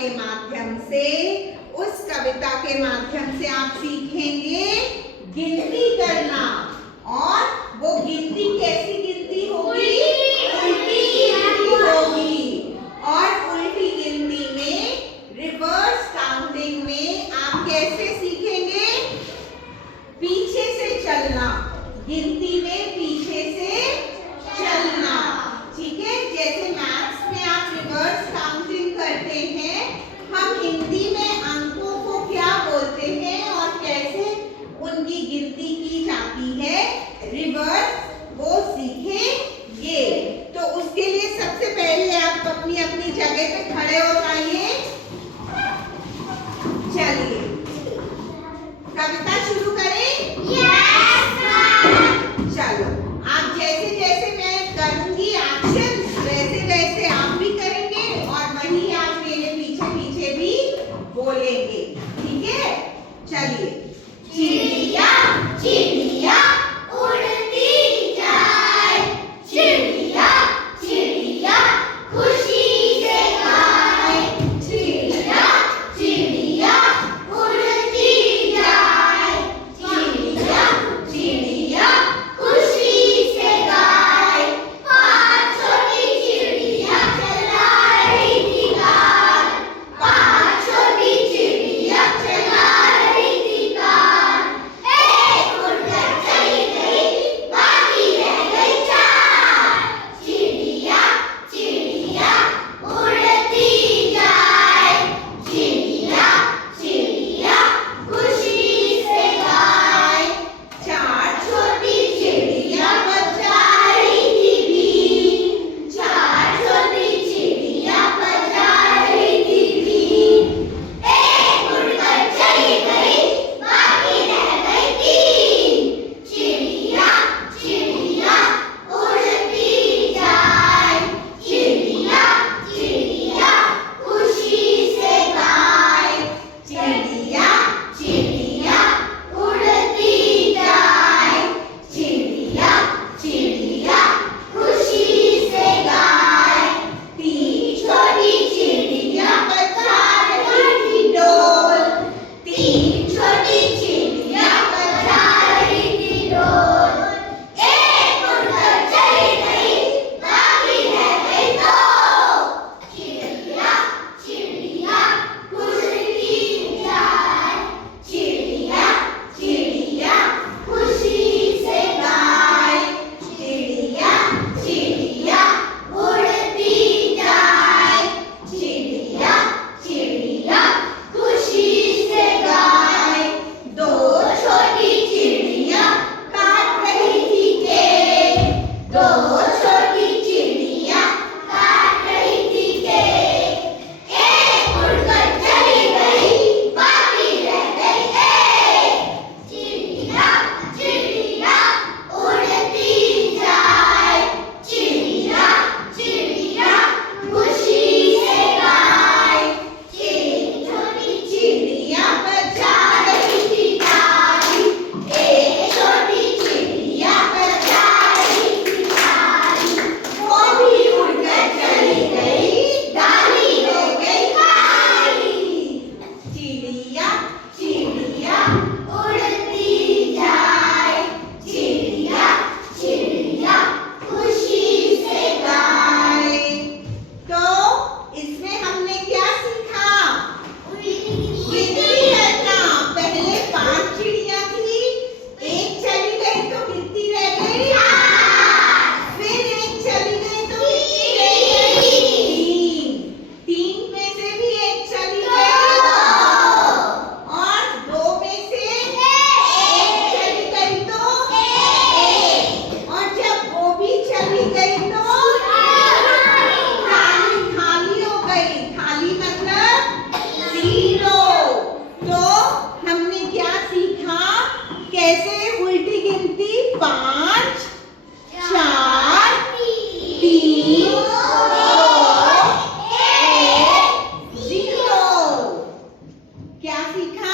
के माध्यम से, उस कविता के माध्यम से आप सीखेंगे गिनती करना। और वो गिनती कैसी गिनती होगी? उल्टी गिनती होगी। और उल्टी गिनती में, रिवर्स काउंटिंग में आप कैसे सीखेंगे? पीछे से चलना। गिनती में पीछे से चलना, ठीक है। जैसे मैथ्स में आप रिवर्स काउंटिंग करते हैं, हम हिंदी में अंकों को क्या बोलते हैं और कैसे उनकी गिनती की जाती है, रिवर्स, वो सीखेंगे। तो उसके लिए सबसे पहले आप अपनी अपनी जगह पे खड़े हो जाइए। चलिए कविता शुरू करें। Yes, ma'am. चलो, आप जैसे जैसे मैं करूंगी एक्शन, वैसे वैसे आप भी करेंगे और वही आप मेरे पीछे पीछे भी बोलेंगे, ठीक है। चलिए। चिड़िया चिड़िया उड़ती जाए, चिड़िया चिड़िया खुशी से गाए, चिड़िया चिड़िया उड़ती जाए, चिड़िया चिड़िया खुशी से गाए। पाँच छोटी चिड़िया चला रही थी कार, पाँच छोटी चिड़िया चला रही थी कार। एक उड़कर चली गई, बाकी रह गई चार, चिड़िया चिड़िया उड़ती जाए, चिड़िया चिड़िया खुशी से गाए। चार छोटी चिड़िया बजा रही थी बीन, चार छोटी चिड़िया बजा रही थी बीन। एक उड़कर चली गई, बाकी रह गई तीन, चिड़िया चिड़िया उड़ती जाए, चिड़िया चिड़िया खुशी से गाए। चिड़िया चिड़िया उड़ती जाए, चिड़िया चिड़िया खुशी से गाए। तीन छोटी चिड़िया बजा रही थी डोल, तीन छोटी चिड़िया बजा रही थी डोल। एक उड़कर चली गई, बाकी रह गई दो, चिड़िया चिड़िया उड़ती जाए, चिड़िया चिड़िया खुशी से गाए। चिड़िया चिड़िया उड़ती जाए, चिड़िया चिड़िया खुशी से गाए। दो छोटी चिड़िया काट रही थी केक, दो छोटी चिड़िया काट रही थी केक। एक उड़कर चली गई, बाकी रह गई एक, चिड़िया चिड़िया उड़ती जाए, चिड़िया चिड़िया खुशी से गाए। एक छोटी चिड़िया बजा रही थी ताली, एक छोटी चिड़िया बजा रही थी ताली। वो भी उड़कर चली गई, डाली हो गई खाली, चिड़िया चिड़िया उड़ती जाए, चिड़िया चिड़िया खुशी से गाए। तो इसमें हमने क्या सीखा? गिनती उड़ती करना। पहले 5 चिड़िया थी, एक चली गई तो कितनी रह गई? फिर एक चली गई तो कितनी रह गई? 3 में से भी एक चली गई और 2 में से एक चली गई तो एक, और जब वो भी चली गई तो थाली खाली हो गई। थाली मतलब 0। तो हमने क्या सीखा? कैसे उल्टी गिनती? 5 4 3 2 1 0। क्या सीखा?